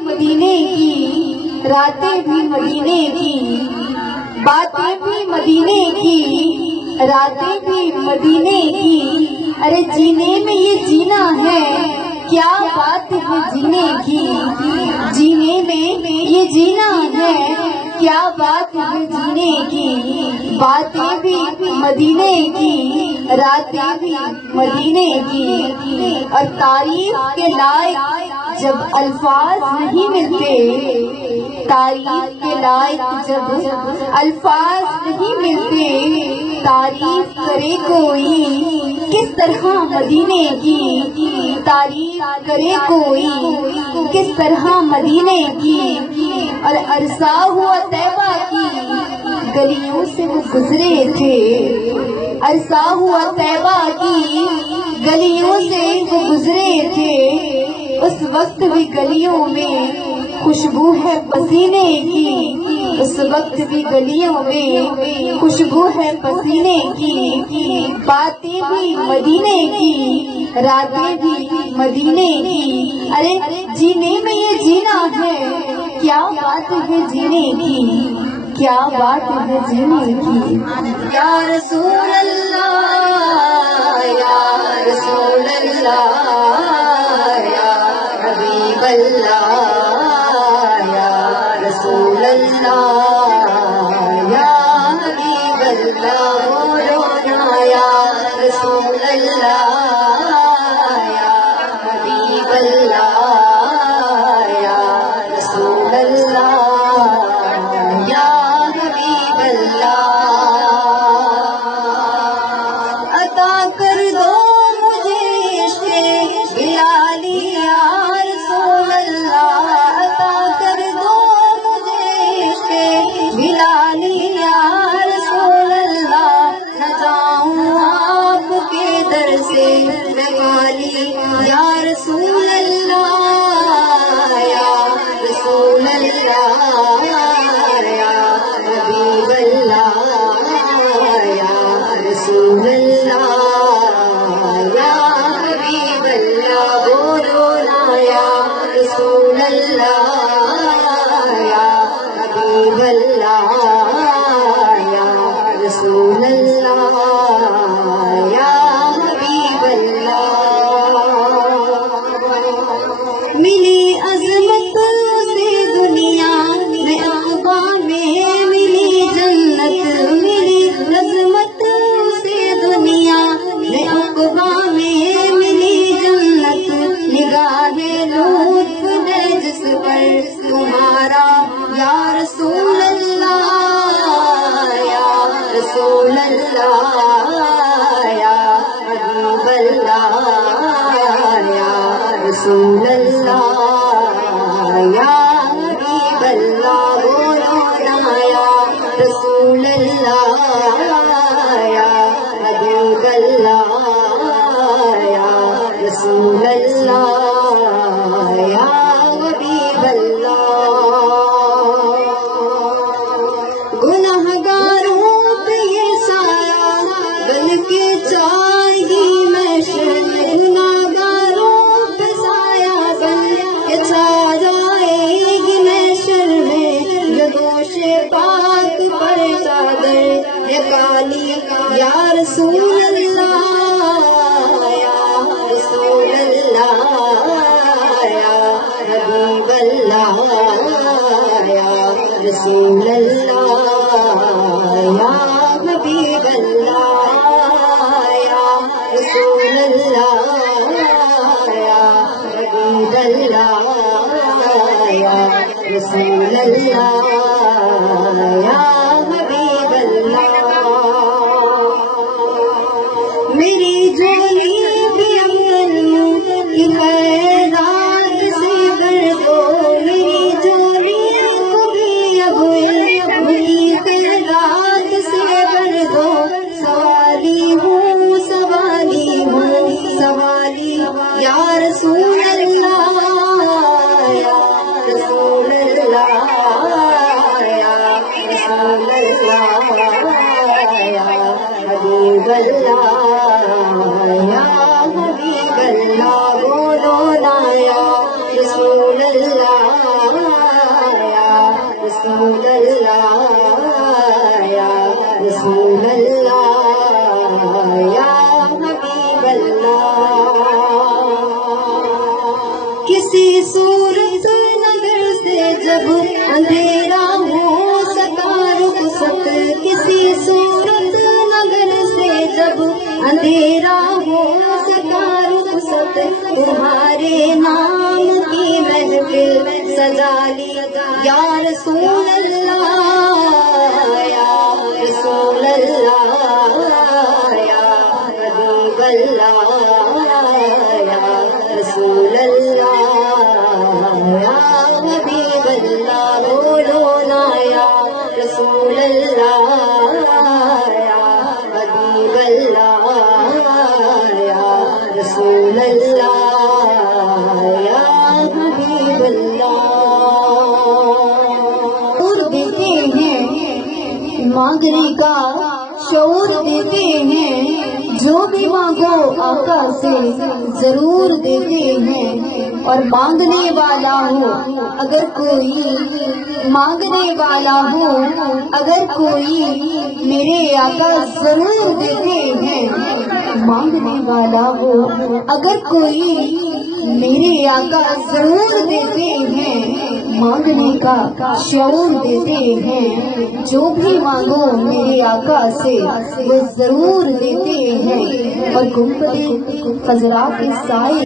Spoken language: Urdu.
مدینے کی، راتیں بھی مدینے کی، باتیں بھی مدینے کی، راتیں بھی مدینے کی۔ ارے جینے میں یہ جینا ہے، کیا بات ہے جینے کی، جینے میں یہ جینا ہے، کیا بات ہے جینے کی۔ باتیں بھی مدینے کی، راتیں بھی مدینے کی۔ اور تعریف کے لائق جب الفاظ نہیں ملتے، تعریف کے لائق جب الفاظ نہیں ملتے، تعریف کرے کوئی کس طرح مدینے کی، تعریف کرے کوئی کس طرح مدینے کی۔ اور عرصہ ہوا طیبہ کی گلیوں سے وہ گزرے تھے، عرصہ ہوا طیبہ کی گلیوں سے وہ گزرے تھے۔ اس وقت بھی گلیوں میں خوشبو ہے پسینے کی، اس وقت بھی گلیوں میں خوشبو ہے پسینے کی۔ باتیں بھی مدینے کی، راتیں بھی مدینے کی۔ ارے جینے میں یہ جینا ہے، کیا بات ہے جینے کی، کیا بات ہے جینے کی۔ یا رسول اللہ، یا رسول اللہ، یا حبیب اللہ، یا رسول اللہ، یا حبیب اللہ، بولو نا یا رسول اللہ، یا حبیب اللہ، یا رسول اللہ، یا حبیب اللہ۔ عطا کر دو مجھے عشق بلالی یا رسول اللہ، عطا کر دو مجھے عشق بلالی یا رسول اللہ۔ نہ جاؤں آپ کے در سے میں خالی یا رسول اللہ، یا رسول اللہ، یا حبیب اللہ، یا رسول اللہ، یا حبیب اللہ، بولو نا یا رسول اللہ، یا حبیب اللہ، یا رسول اللہ، یا حبیب اللہ۔ ملی عظمت سے دنیا میں عقبہ میں ملی جنت، ملی عظمت سے دنیا میں عقبہ میں ملی جنت۔ نگاہ لطف ہے جس پر تمہارا یا رسول اللہ، یا رسول اللہ، یا حبیب اللہ، یا رسول اللہ، یا حبیب اللہ، بولو نا یا رسول اللہ، یا حبیب اللہ، یا رسول اللہ، یا حبیب اللہ۔ گنہگاروں پہ یہ سایہ بن کے چاہیے محشر میں، گنہگاروں پہ سایہ بن کے چھا جائے گی محشر میں۔ جدوش پاک پر چادر یہ کالی یا رسول اللہ، یا رسول اللہ، یا حبیب اللہ، یا رسول اللہ، یا حبیب اللہ، یا رسول اللہ، یا حبیب اللہ، یا رسول اللہ، یا حبیب اللہ۔ میری جھولی بھی امن کی خیرات سے بھر دو، میری جھولی کو بھی اب کی خیرات سے بھر دو۔ سوالی ہوں سوالی ہوں سوالی یا رسول اللہ، یا رسول اللہ، یا رسول رسول اللہ یا رسول اللہ یا حبیب اللہ. کسی صورت نگر سے جب اندھیرا ہو سکا رخصت، کسی صورت نگر سے جب اندھیرا ہو سکا رخصت، تمہارے نام کی محفل سجا لی یا رسول اللہ یا رسول اللہ یا حبیب اللہ یا رسول اللہ یا حبیب اللہ. بولو نا یا رسول اللہ یا حبیب اللہ یا رسول اللہ یا حبیب اللہ. دیتے ہیں مانگنے کا شعور دیتے ہیں، جو بھی مانگو آقا سے ضرور دیتے ہیں. اور مانگنے والا ہو اگر کوئی، مانگنے والا ہو اگر کوئی، میرے آقا ضرور دیتے ہیں. مانگنے والا ہو اگر کوئی، میرے آقا ضرور دیتے ہیں. مانگنے کا شعور دیتے ہیں، جو بھی مانگو میرے آقا سے وہ ضرور دیتے ہیں. اور گنبد خضرا کے سائے